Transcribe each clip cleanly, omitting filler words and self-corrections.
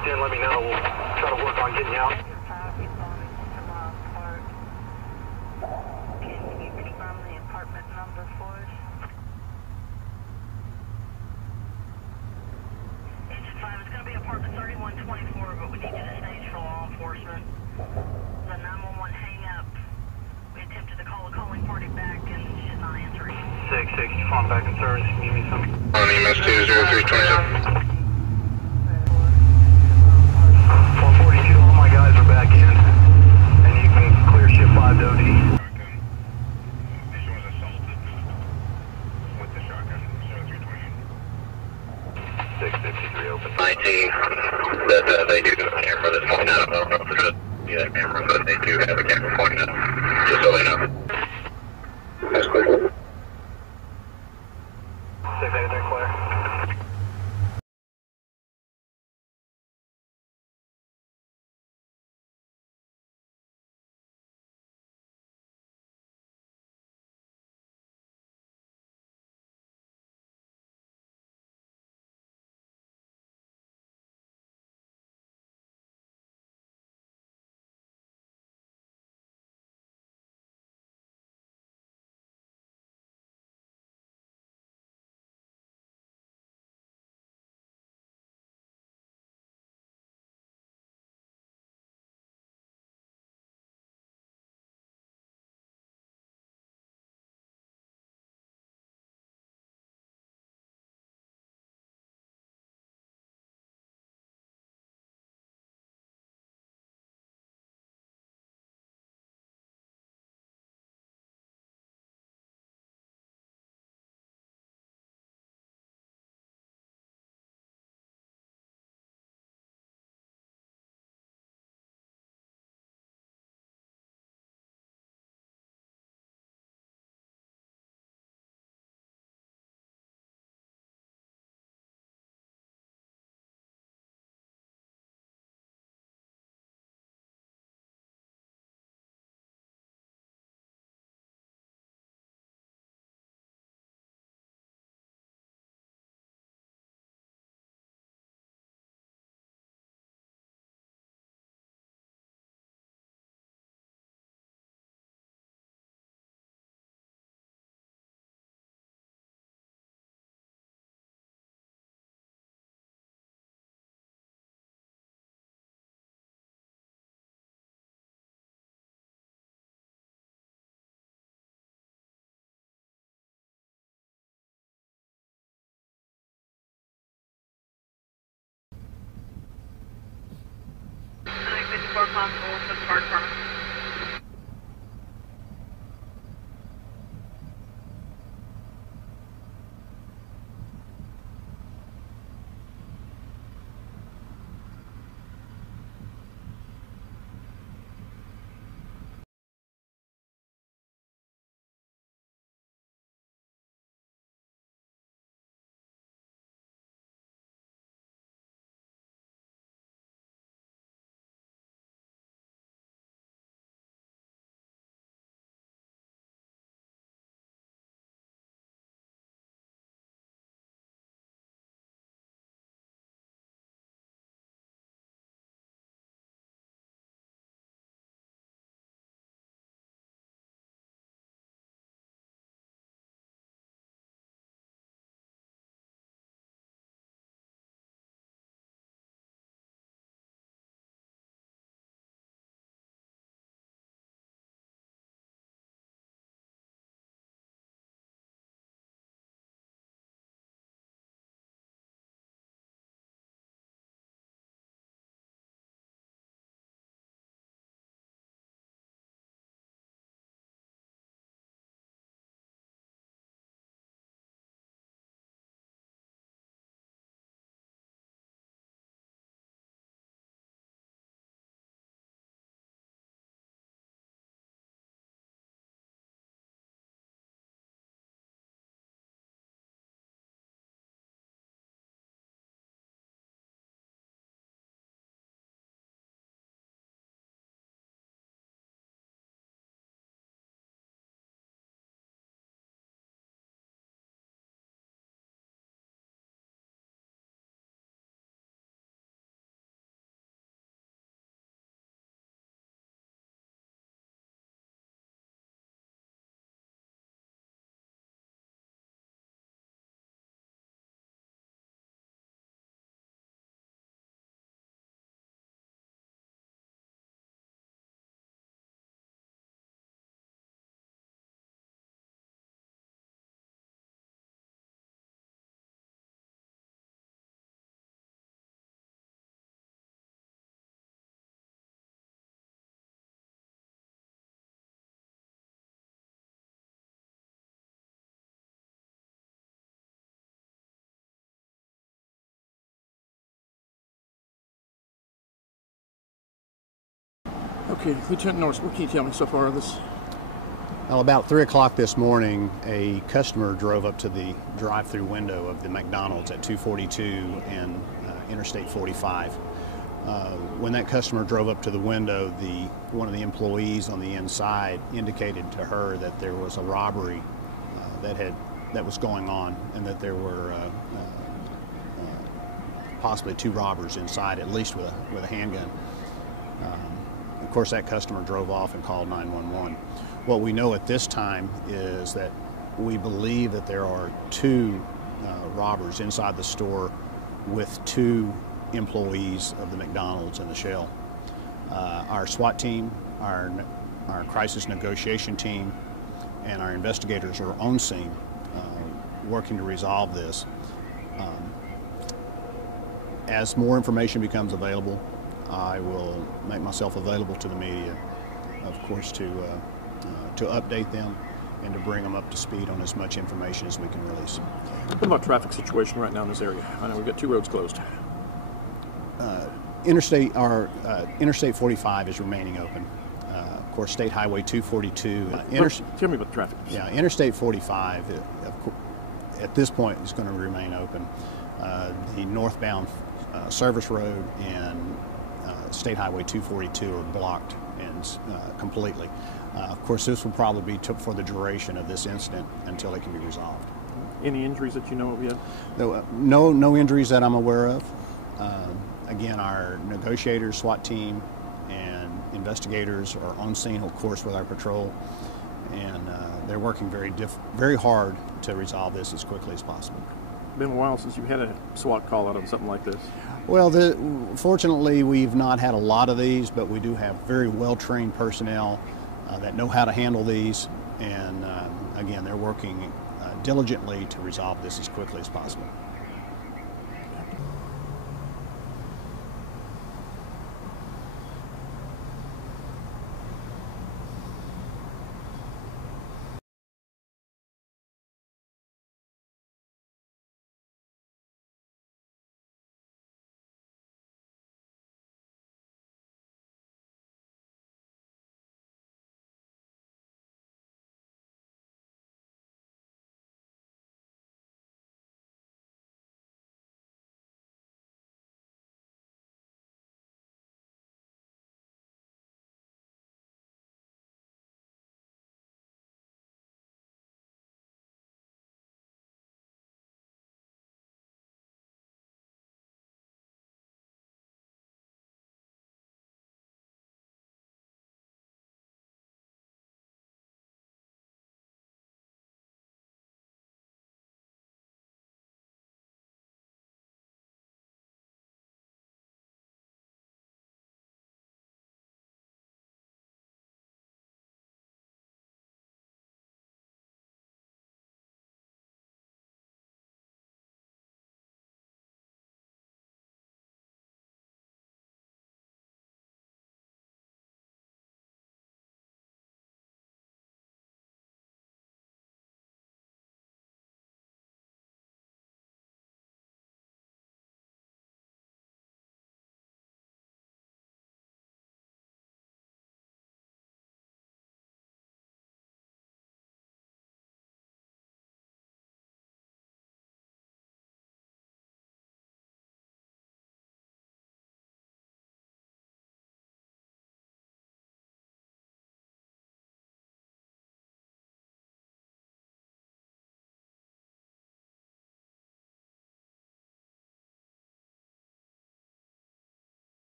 locked in, let me know. We'll try to work on getting you out. Can you confirm the apartment number for us? Engine 5, it's going to be apartment 3124, but we need you to stage for law enforcement. The 911 hang up. We attempted to call a calling party back and she's not answering. 660, phone back in service. Can you give me some? On EMS 20327. 142, all my guys are back in. And you can clear shift 5 to OD. She was assaulted with the shotgun, 653 open. 19. That they do have a camera that's pointing at them. I don't know if they're going to see that camera, but they do have a camera pointing at them. Just so they know. That's cool. 683 clear. Possible for the fire department. Okay, Lieutenant Norris, what can you tell me so far of this? Well, about 3 o'clock this morning, a customer drove up to the drive-through window of the McDonald's at 242 and Interstate 45. When that customer drove up to the window, one of the employees on the inside indicated to her that there was a robbery that was going on, and that there were possibly 2 robbers inside, at least with a handgun. Of course, that customer drove off and called 911. What we know at this time is that we believe that there are 2 robbers inside the store with 2 employees of the McDonald's in the shell. Our SWAT team, our crisis negotiation team, and our investigators are on scene working to resolve this. As more information becomes available, I will make myself available to the media, of course, to update them and to bring them up to speed on as much information as we can release. What about traffic situation right now in this area? I know we've got 2 roads closed. Interstate 45 is remaining open. Of course, State Highway 242. Tell me about the traffic. Yeah, Interstate 45 at this point is going to remain open. The northbound service road and State Highway 242 are blocked and completely. Of course, this will probably be for the duration of this incident until it can be resolved. Any injuries that you know of yet? No injuries that I'm aware of. Again, our negotiators, SWAT team, and investigators are on scene, of course, with our patrol, and they're working very hard to resolve this as quickly as possible. Been a while since you had a SWAT call out on something like this. Well, fortunately, we've not had a lot of these, but we do have very well-trained personnel that know how to handle these, and again, they're working diligently to resolve this as quickly as possible.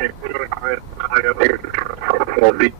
Well, be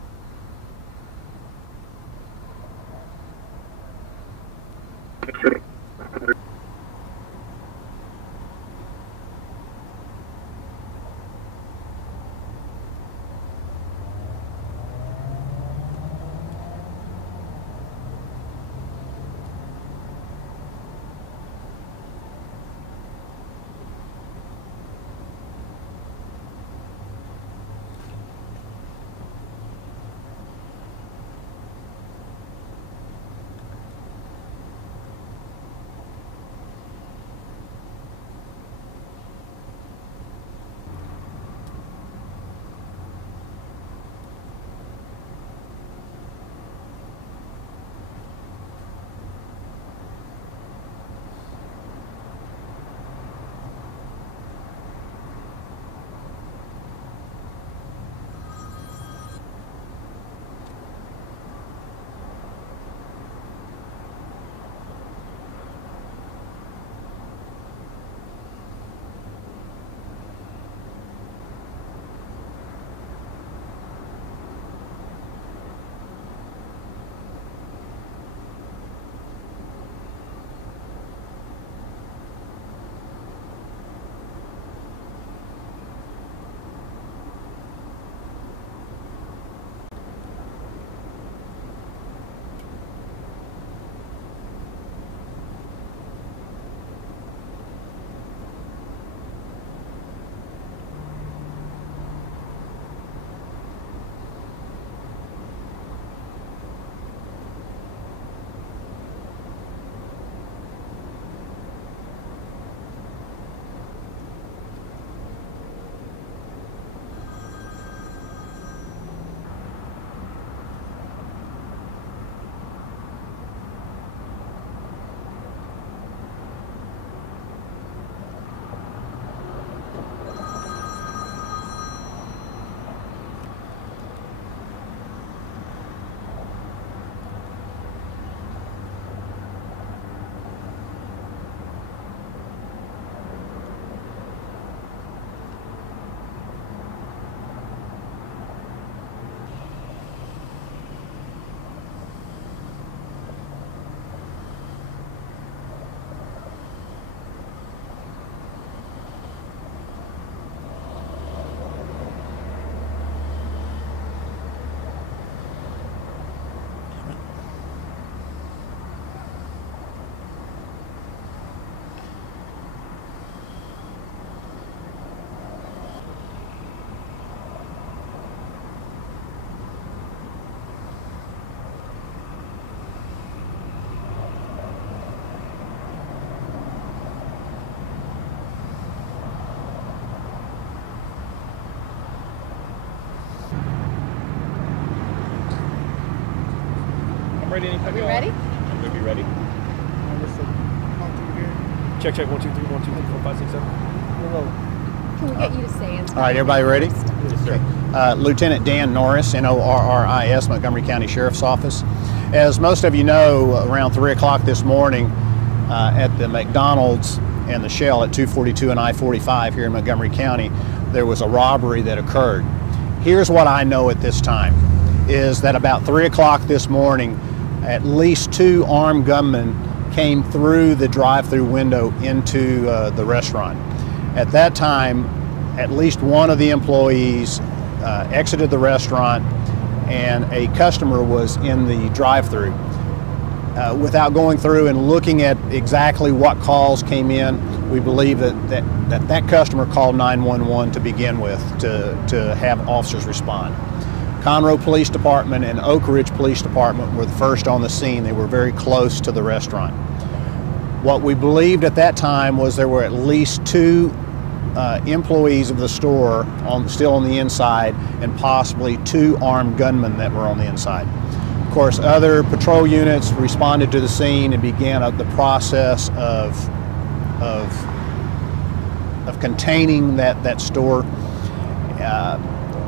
I'm ready anytime you You are. ready? I'm gonna be ready. Check, check, 1, 2, 3, 1, 2, 3, 4, 5, 6, 7. Can we get you to say it? All right, everybody ready? Yes, sir. Lieutenant Dan Norris, Norris, Montgomery County Sheriff's Office. As most of you know, around 3 o'clock this morning at the McDonald's and the Shell at 242 and I-45 here in Montgomery County, there was a robbery that occurred. Here's what I know at this time, is that about 3 o'clock this morning, at least 2 armed gunmen came through the drive-through window into the restaurant. At that time, at least one of the employees exited the restaurant and a customer was in the drive-through. Without going through and looking at exactly what calls came in, we believe that customer called 911 to begin with to have officers respond. Conroe Police Department and Oak Ridge Police Department were the first on the scene. They were very close to the restaurant. What we believed at that time was there were at least 2 employees of the store still on the inside and possibly 2 armed gunmen that were on the inside. Of course, other patrol units responded to the scene and began the process of containing that store.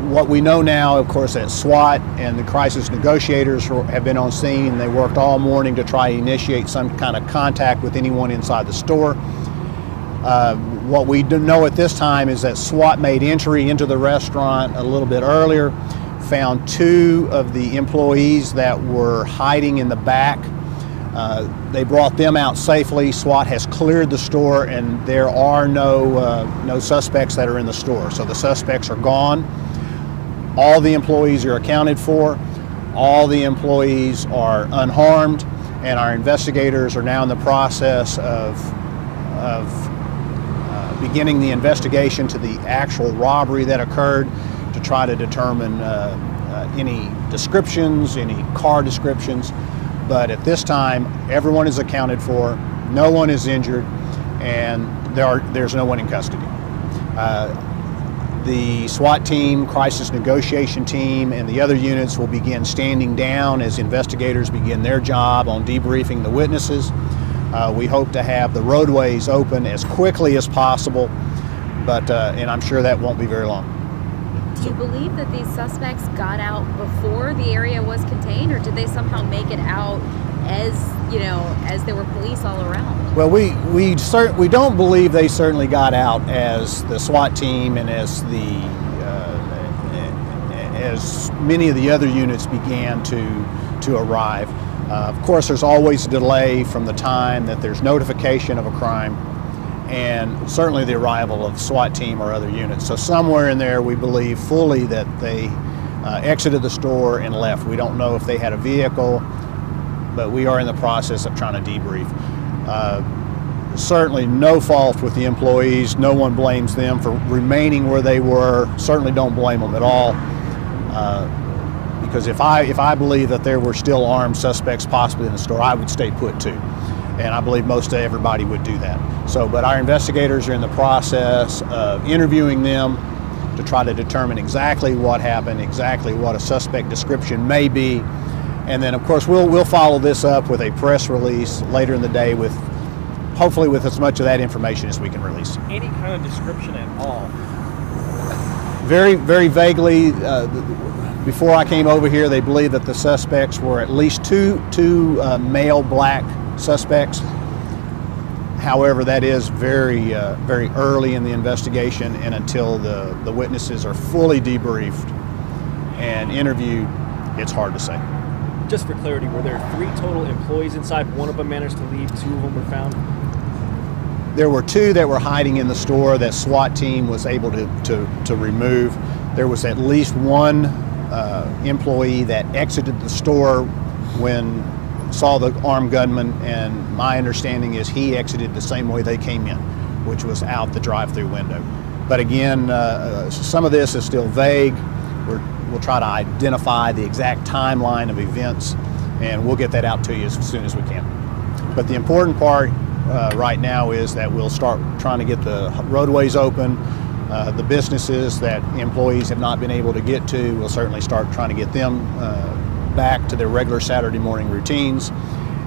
What we know now, of course, that SWAT and the crisis negotiators have been on scene. They worked all morning to try to initiate some kind of contact with anyone inside the store. What we do know at this time is that SWAT made entry into the restaurant a little bit earlier, found 2 of the employees that were hiding in the back. They brought them out safely. SWAT has cleared the store, and there are no suspects that are in the store. So the suspects are gone. All the employees are accounted for. All the employees are unharmed, and our investigators are now in the process of beginning the investigation to the actual robbery that occurred to try to determine any descriptions, any car descriptions. But at this time, everyone is accounted for, no one is injured, and there's no one in custody. The SWAT team, crisis negotiation team, and the other units will begin standing down as investigators begin their job on debriefing the witnesses. We hope to have the roadways open as quickly as possible, and I'm sure that won't be very long. Do you believe that these suspects got out before the area was contained, or did they somehow make it out as there were police all around? Well, we don't believe they certainly got out as the SWAT team and as many of the other units began to arrive. Of course, there's always a delay from the time that there's notification of a crime and certainly the arrival of SWAT team or other units. So somewhere in there, we believe fully that they exited the store and left. We don't know if they had a vehicle, but we are in the process of trying to debrief. Certainly no fault with the employees. No one blames them for remaining where they were. Certainly don't blame them at all. Because if I believe that there were still armed suspects possibly in the store, I would stay put too. And I believe most everybody would do that. But our investigators are in the process of interviewing them to try to determine exactly what happened, exactly what a suspect description may be. And then, of course, we'll follow this up with a press release later in the day with, hopefully, with as much of that information as we can release. Any kind of description at all? Very, very vaguely. Before I came over here, they believed that the suspects were at least two male black suspects. However, that is very early in the investigation, and until the witnesses are fully debriefed and interviewed, it's hard to say. Just for clarity, were there 3 total employees inside? One of them managed to leave, 2 of them were found? There were 2 that were hiding in the store that SWAT team was able to remove. There was at least 1 employee that exited the store when saw the armed gunman, and my understanding is he exited the same way they came in, which was out the drive-through window. But again, some of this is still vague. We'll try to identify the exact timeline of events, and we'll get that out to you as soon as we can. But the important part right now is that we'll start trying to get the roadways open. The businesses that employees have not been able to get to, we'll certainly start trying to get them back to their regular Saturday morning routines.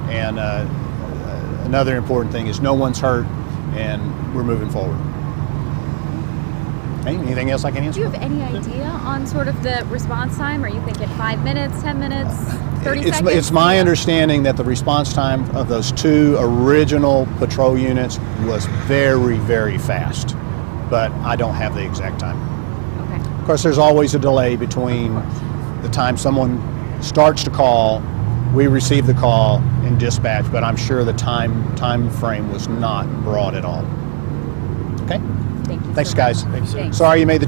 And another important thing is no one's hurt, and we're moving forward. Okay, anything else I can answer? Do you have any idea on sort of the response time? Are you thinking 5 minutes, 10 minutes, 30 seconds? It's my understanding that the response time of those 2 original patrol units was very, very fast, but I don't have the exact time. Okay. Of course, there's always a delay between the time someone starts to call, we receive the call, and dispatch, but I'm sure the time frame was not broad at all. Okay? Thank you. Thanks, guys. Thanks, sir. Thanks. Sorry you made the